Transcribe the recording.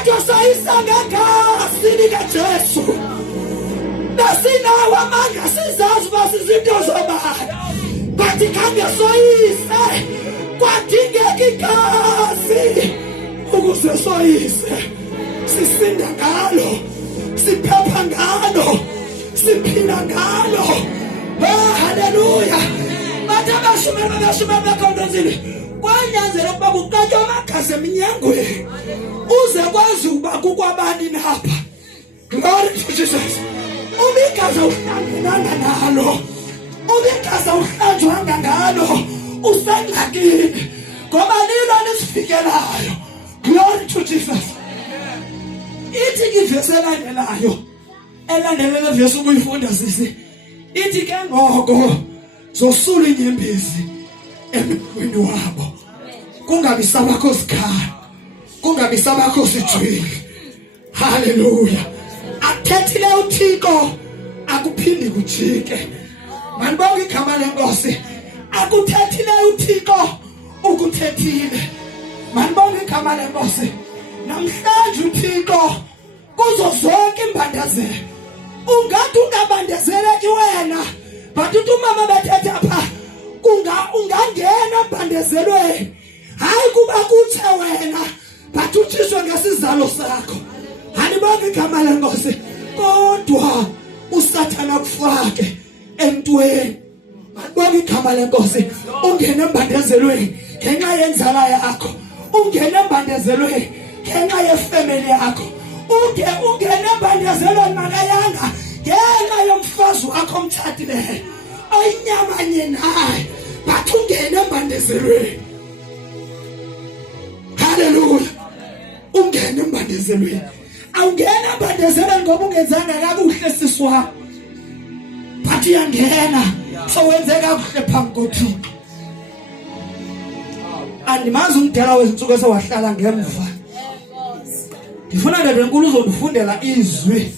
kodwa sayisangagasi likaJesu nasinawo amandla sizazi uba sizinto zobani bathi khange soyise kwadingeka igazi ukuze soyise sisinda ngalo siphepha ngalo siphila ngalo. Haleluya. Bathi abashumela bekhondozile kwanyanzela ukuba kuqatywa amagazi eminyangweni uze kwazi ukuba kukwabani napha. Glory to Jesus. Ubigazi awuhlangananga nalo, ubigazi awuhlanjwanga ngalo, usengxakini ngoba lilo lisifikelayo. Glory to Jesus. Ithi ivesi elandelela vesi ukuyifunda sisi ithi ke ngoko zosula inyembezi emkhweni wabo kungabi sabakho sikhala kungabi sabakho sijwili. Haleluya. Akhethile uThixo akuphindi kujike. Manibonga igama lenkosi. Akuthethile uThixo ukuthethile. Manibonga igama lenkosi. Namhlanje uThixo kuzo zonke imbandazelo ungathi ungabandezeleki wena but uthi umama bethetha apha ungangena embandezelweni hayi kuba kuthe wena but uthiswe ngesizalo sakho. Anibonga igama lenkosi. Kodwa usathana kufake entweni. Anibonga igama lenkosi. Ungena embandezelweni ngenxa yenzala yakho, ungena embandezelweni ngenxa yefamily yakho, ungena embandezelweni makayanga ngenxa yomfazi wakho omthathileyo oyinyamanye naye but ungena embandezelweni. Haleluya. Ungena embandezelweni. Awungena embandezelweni ngoba ungenzanga kakuhle siswa but uyangena so wenze kakuhle phambi koThixo. Andimazi umdala wezinsuku esewahlala ngemva. Ngifuna nje enkulu uzondifundela izwi